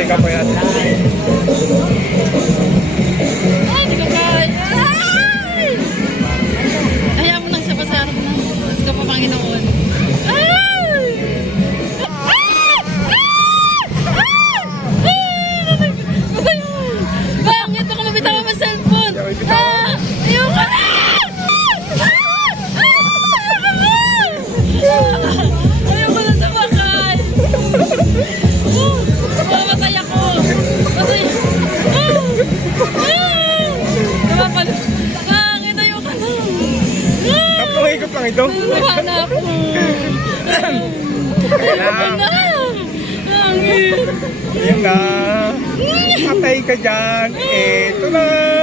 Sabay ka pa yan. Ay, hindi ko kaya. Ay! Kaya mo nang siya pa sa harap ng Diyos ko pa, Panginoon. Lang ito. Nawa na ako! Na! Angin! Yan na. Patay ka dyan. Eto na.